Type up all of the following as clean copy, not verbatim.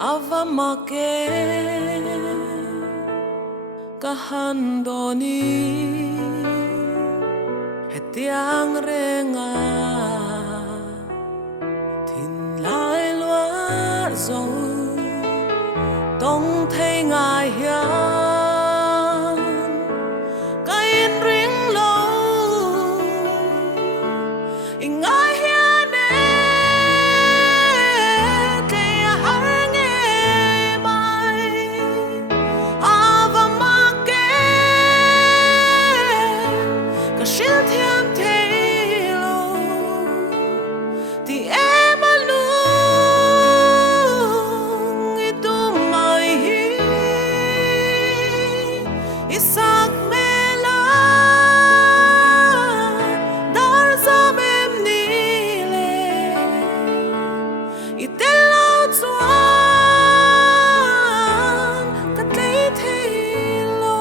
avamake kahandoni hetiang renga tin lai loa zo tông thấy ngài hiền cái ring lâu ngài hiền cái har nghe mai ava ma ke cái shil thiam thế lâu thì em Isak mela dar zamem nile itelau chuan kat lei theilo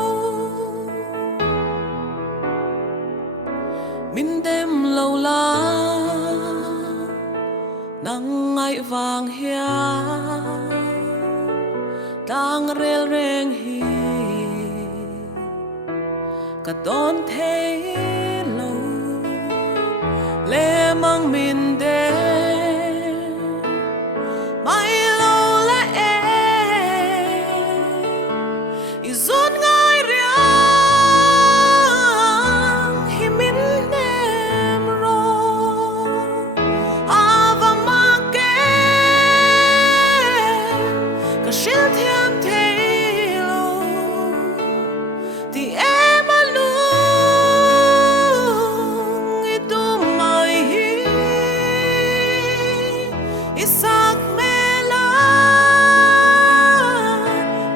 min dem lo la nang ngai wang hia tang rel reng hi cả đón thấy lâu lệ mang mình đến mai lâu là em izon ngai riang hi min nem ro ava ma ke cả shil thiam thấy lâu thì Isak mela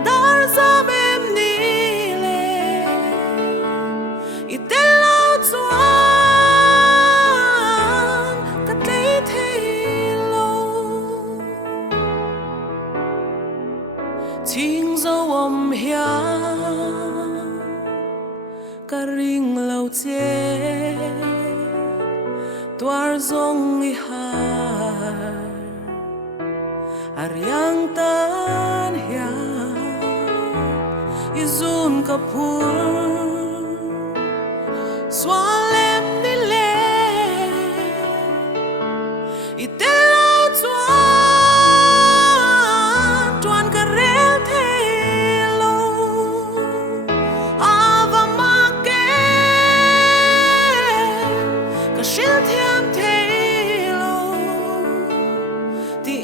dar zamem nile itelau chuan kat lei theilo ching zo om hian ka ring lo che tuar zong i har Ariang tan hian izun kapur swalem ni le itelau chuan ka rel thelo ava ma ke ka shil thiam thelo ti